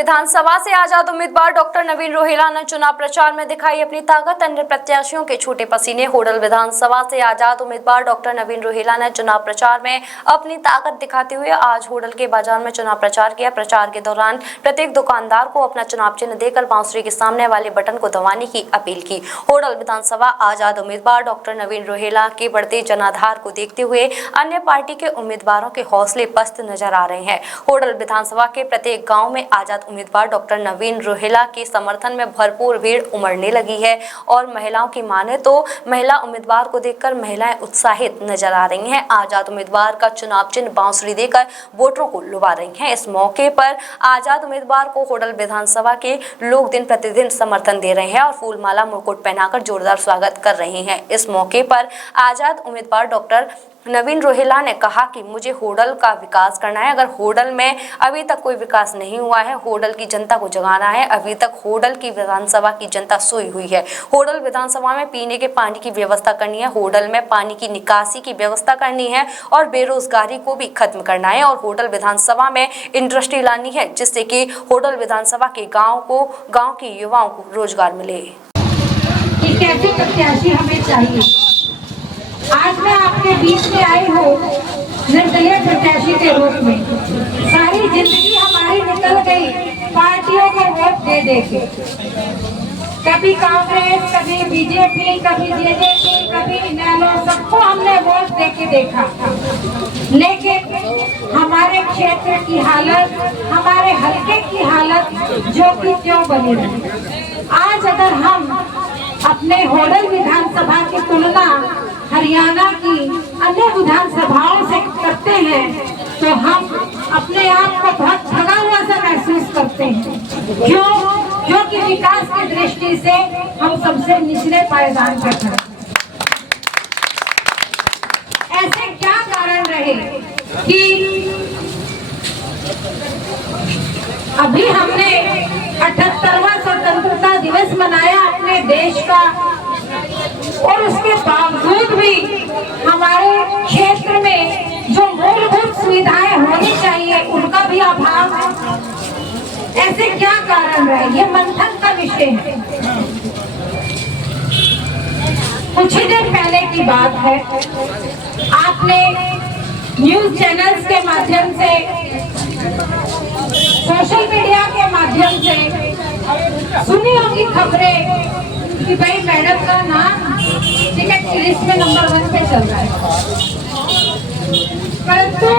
विधानसभा से आजाद उम्मीदवार डॉक्टर नवीन रोहेला ने चुनाव प्रचार में दिखाई अपनी ताकत। अन्य प्रत्याशियों के छूटे पसीने। होडल विधानसभा से आजाद उम्मीदवार डॉक्टर नवीन रोहेला ने चुनाव प्रचार में अपनी ताकत दिखाते हुए आज होडल के बाजार में चुनाव प्रचार किया। प्रचार के दौरान प्रत्येक दुकानदार को अपना चुनाव चिन्ह देकर बांसुरी के सामने वाले बटन को दबाने की अपील की। होडल विधानसभा आजाद उम्मीदवार डॉक्टर नवीन रोहेला के बढ़ते जनाधार को देखते हुए अन्य पार्टी के उम्मीदवारों के हौसले पस्त नजर आ रहे हैं। होडल विधानसभा के प्रत्येक गाँव में आजाद उम्मीदवार डॉक्टर नवीन रोहेला के समर्थन में भरपूर भीड़ उमड़ने लगी है और महिलाओं की माने तो महिला उम्मीदवार को देखकर महिलाएं उत्साहित नजर आ रही हैं। आजाद उम्मीदवार का चुनाव चिन्ह बांसुरी देकर वोटरों को लुभा रही हैं। इस मौके पर आजाद उम्मीदवार को होडल विधानसभा के लोग दिन प्रतिदिन समर्थन दे रहे हैं और फूलमाला मुकुट पहनाकर जोरदार स्वागत कर रहे हैं। इस मौके पर आजाद उम्मीदवार डॉक्टर नवीन रोहेला ने कहा कि मुझे होडल का विकास करना है। अगर होडल में अभी तक कोई विकास नहीं हुआ है, होडल की जनता को जगाना है। अभी तक होडल की विधानसभा की जनता सोई हुई है। होडल विधानसभा में पीने के पानी की व्यवस्था करनी है, होडल में पानी की निकासी की व्यवस्था करनी है और बेरोजगारी को भी खत्म करना है और होडल विधानसभा में इंडस्ट्री लानी है जिससे कि होडल विधानसभा के गाँव के युवाओं को रोजगार मिले। कैसे प्रत्याशी हमें चाहिए। आज मैं आपके बीच में आई हूँ निर्दलीय प्रत्याशी के रूप में। सारी जिंदगी हमारी निकल गई पार्टियों को वोट दे दे के, कभी कांग्रेस, कभी बीजेपी, कभी जेजेपी, कभी इनेलो, सबको हमने वोट दे के देखा। लेकिन हमारे क्षेत्र की हालत, हमारे हल्के की हालत जो कि त्यों बनी रही। आज अगर हम अपने होडल विधानसभा की तुलना हरियाणा की अन्य विधानसभाओं से करते हैं तो हम अपने आप को बहुत ठगा हुआ सा महसूस करते हैं। क्योंकि विकास की दृष्टि से हम सबसे निचले पायदान पर खड़े। ऐसे क्या कारण रहे कि अभी हमने 78वां स्वतंत्रता दिवस मनाया अपने देश का और उसके बावजूद भी हमारे क्षेत्र में जो मूलभूत सुविधाएं होनी चाहिए उनका भी अभाव है। ऐसे क्या कारण रहे, ये मंथन का विषय है। कुछ ही दिन पहले की बात है, आपने न्यूज चैनल्स के माध्यम से, सोशल मीडिया के माध्यम से सुनी होगी खबरें कि भाई मैडम का नाम टिकट की लिस्ट में नंबर 1 पे चल रहा है। परंतु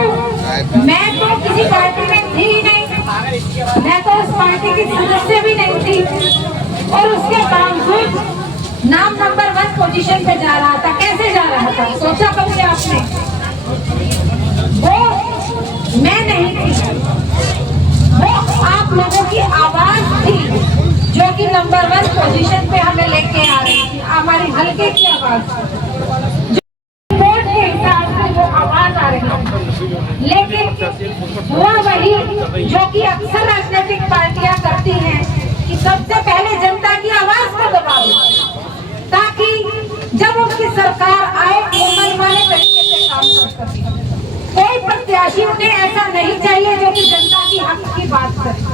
मैं तो किसी पार्टी में थी ही नहीं, मैं तो उस पार्टी की सदस्य भी नहीं थी और उसके बावजूद नाम नंबर 1 पोजीशन पे जा रहा था। कैसे जा रहा था, सोचा कभी आपने? वो मैं नहीं थी, वो आप लोगों की आवाज थी जो कि नंबर 1 पोजीशन पे हमें लेके आ रही थी। हमारी हल्के की आवाज, जो वोट के हिसाब से वो आवाज आ रही थी। लेकिन हुआ वही जो कि अक्सर राजनीतिक पार्टियां करती हैं कि सबसे पहले जनता की आवाज को दबाओ ताकि जब उनकी सरकार आए वो मनमाने तरीके से काम कर सके। कोई प्रत्याशी उन्हें ऐसा नहीं चाहिए जो कि जनता की हक की बात करे।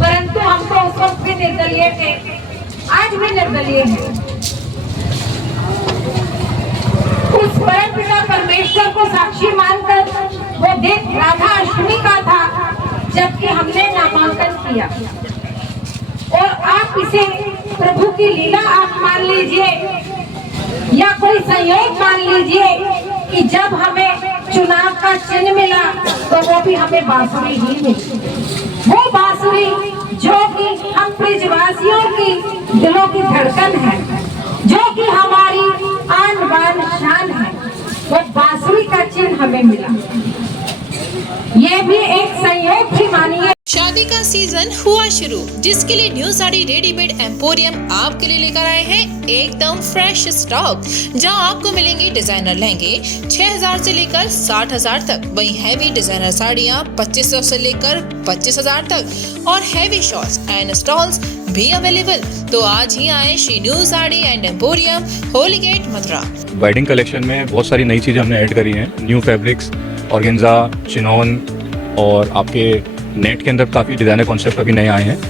परंतु हम तो उस वक्त भी निर्दलीय थे, आज भी निर्दलीय हैं। उस परमपिता परमेश्वर को साक्षी मानकर वो दिन राधा अष्टमी का था जबकि हमने नामांकन किया। और आप इसे प्रभु की लीला आप मान लीजिए या कोई संयोग मान लीजिए कि जब हमें चुनाव का चिन्ह मिला तो वो भी हमें बांसुरी ही मिली। वो बांसुरी जो कि हम ब्रिजवासियों की दिलों की धड़कन है, जो कि हमारी आन बान शान है, वो बांसुरी का चिन्ह हमें मिला। ये भी एक संयोग ही मानिए। शादी का सीजन हुआ शुरू, जिसके लिए न्यू साड़ी रेडीमेड एम्पोरियम आपके लिए लेकर आए हैं एकदम फ्रेश स्टॉक, जहां आपको मिलेंगे डिजाइनर लहंगे 6000 से लेकर 60000 तक, वहीं हैवी डिजाइनर साड़ियां 2500 से लेकर 25000 तक और हैवी शॉर्ट्स एंड स्टॉल्स भी अवेलेबल। तो आज ही आए Shri new sari and emporium, Holi gate, Mathura. Wedding collection में बहुत सारी नई चीज़ें हमने ऐड करी हैं। न्यू फैब्रिक्स, ऑर्गेन्जा, चिनोन और आपके नेट के अंदर काफ़ी डिज़ाइनर कॉन्सेप्ट अभी नए आए हैं।